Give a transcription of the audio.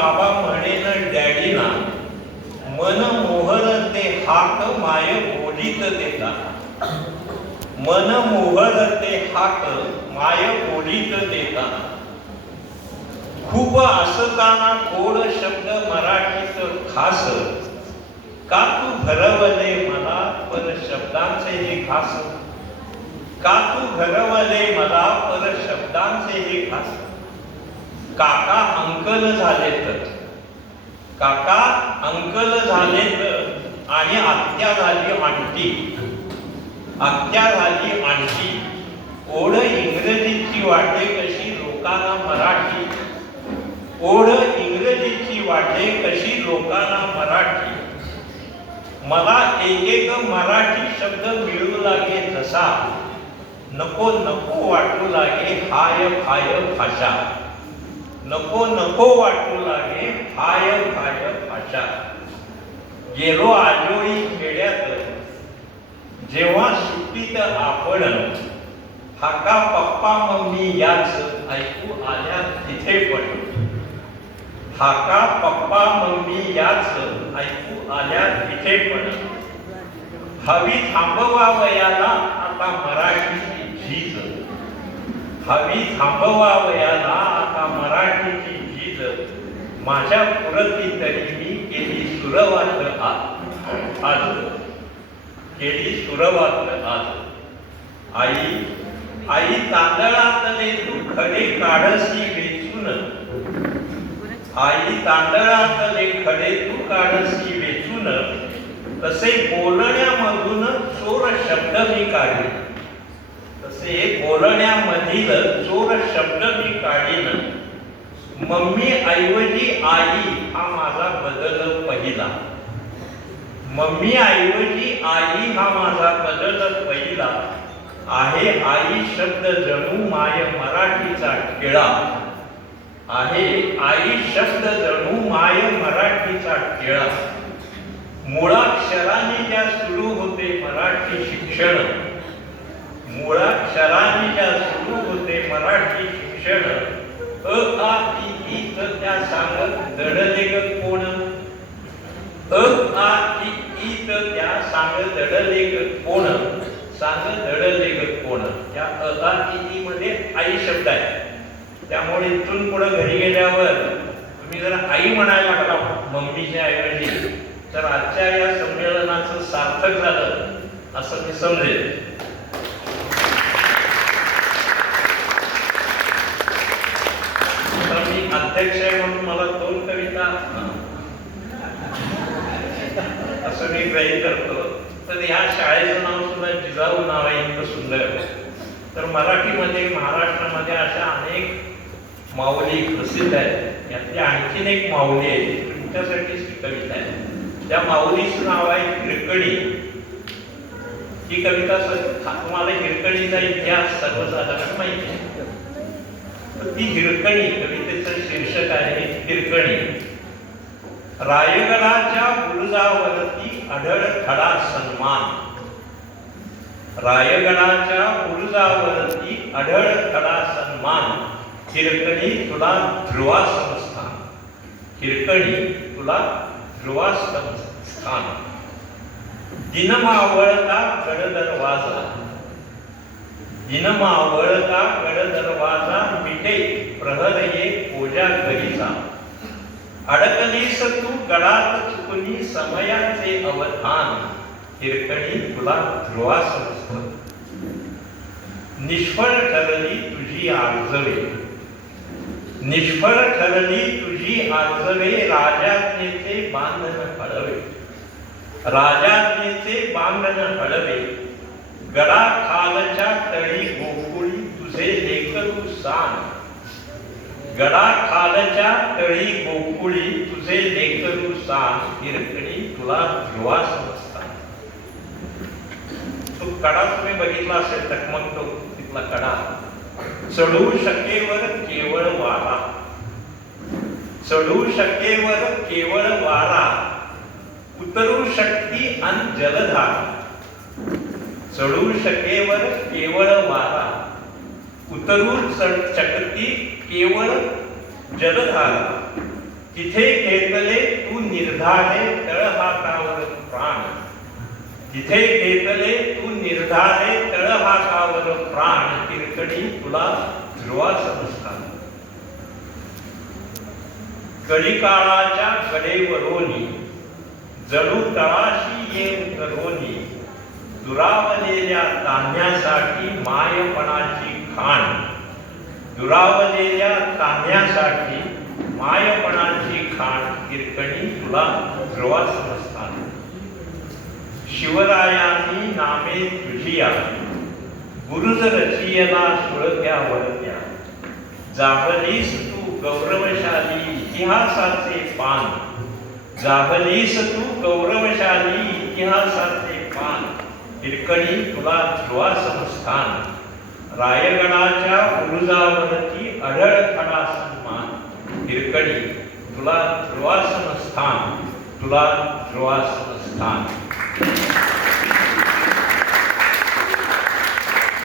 बाबा म्हणेन डॅडीना मन मोहर ते हाक माय बोलीत देता मन मोहर ते हाक माय बोलीत देता खूप असताना गोड शब्द मराठीत खास. का तू भरवले मला पर शब्दांचे हे घास का तू भरवले मला पर शब्दांचे हे खास? काका अंकल झालेत. काका अंकल झालेत आणि आत्या झाली आणटी आत्या झाली आणटी ओढ इंग्रजीची वाटे कशी लोकांना मराठी? ओढ इंग्रजीची वाटे कशी लोकांना मराठी? मला एक एक मराठी शब्द मिळू लागे जसा. नको नको वाटू लागे हाय हाय भाषा नको नको वाटू लागे हाय हाय आशा. गेलो आजोळी खेड्यात. जेव्हा सुट्टीत आपण हाका पप्पा मम्मी याच ऐकू आल्या तिथे पण. हाका पप्पा मम्मी याच ऐकू आल्या तिथे पण. हवी थांबवावयाला आता मराठीची झीज. हवी थांबवावयाला आता मराठीची झीज माझ्या पुरती तरी मी केली सुरवात आज आज केली सुरवात आज आई आई तांदळातले तू खडे काढसी वेचून. आई तांदळातले खडे तू काढसी वेचून. तसे बोलण्यामधून चोर शब्द मी काढले ते बोलण्यामधील चोर शब्द मी काढीन. मम्मी ऐवजी आई हा माझा बदल पहिला. मम्मी ऐवजी आई हा माझा बदल पहिला. आहे आई शब्द जणू माय मराठीचा खेळा आहे आई शब्द जणू माय मराठीचा खेळा मुळाक्षराने ज्या सुरू होते मराठी शिक्षण. मुळाक्षरांच्या सुरू होते मराठी शिक्षण. अ आ इ ई त त्या सांगत दडले ग कोण? अ आ इ ई त्या सांग दडले ग कोण? सांग दडले ग कोण? त्या अ आ इ ई मध्ये आई शब्द आहे. त्यामुळे इथून पुढे घरी गेल्यावर तुम्ही जर आई म्हणायला लागला मम्मीच्या ऐवजी तर आजच्या या संमेलनाचं सार्थक झालं असं मी समजेल तर मी अध्यक्ष आहे म्हणून मला दोन कविता असं मी ग्रहित करतो. तर ह्या शाळेचं नाव सुद्धा जिजाऊ नाव आहे इतकं सुंदर तर मराठीमध्ये महाराष्ट्रामध्ये अशा अनेक माऊली प्रसिद्ध आहेत. यातली आणखीन एक माऊली आहे तुमच्यासाठीच कविता आहे. त्या माऊलीचं नाव आहे हिरकणी. ही कविता तुम्हाला हिरकणीचा इतिहास सर्वसाधारण माहिती आहे. ती हिरकणी कवितेचं शीर्षक आहे हिरकणी. रायगडाच्या बुरुजावरती अढळ खडा सन्मान. रायगडाच्या बुरुजावरती अढळ खडा सन्मान. हिरकणी तुला ध्रुवा संस्थान. हिरकणी तुला ध्रुवा संस्थान. दिनमावळता गड दरवाजा दिनमावळता गड दरवाजा मिटे प्रहर ये पूजा करीसा. अडकलीस तू गडात चुकली समयाचे अवधान हिरकणी तुला ध्रुवा समजत निष्फळ ठरली तुझी आर्जवे निष्फळ ठरली तुझी आर्जवे राजाज्ञेचे बांधन हळवे. राजाज्ञेचे बांधन हळवे. गडा खालच्या तळी गोकुळी तुझे लेकरू सान गडा खालच्या तळी गोकुळी तुझे लेकरू सान हिरकणी तुला ध्रुवा समजतात तो कडा तुम्ही बघितला असेल टकमकतो तिथला कडा. चढू शकेवर केवळ वारा. चढू शकेवर केवळ वारा. उतरू शक्ती आणि जलधार. चढू शकेवर केवळ वारा उतरू चकती केवळ जलधारा. तिथे घेतले तू निर्धारे तळहातावर प्राण. तिथे घेतले तू निर्धारे तळहातावर प्राण. तिरकडी तुला ध्रुवा समजतात. कलिकाळाच्या कडेवरोनी जणू तळाशी येऊन करोनी. दुरावलेल्या तान्यासाठी मायपणाची खाण. दुरावलेल्या तान्यासाठी मायपणाची खाण किरकणी तुला ध्रुवास समजतात शिवरायांनी नामे तुझिया. गुरुज रचियला सुळक्या वळत्या जाबलीस तू गौरवशाली इतिहासाचे पान. जाबलीस तू गौरवशाली इतिहासाचे पान. हिरकणी तुला ध्रुवा समस्थान रायगडाच्या उरुजावरती अढळ खडा सन्मान. हिरकणी तुला ध्रुवा समस्थान तुला ध्रुवा समस्थान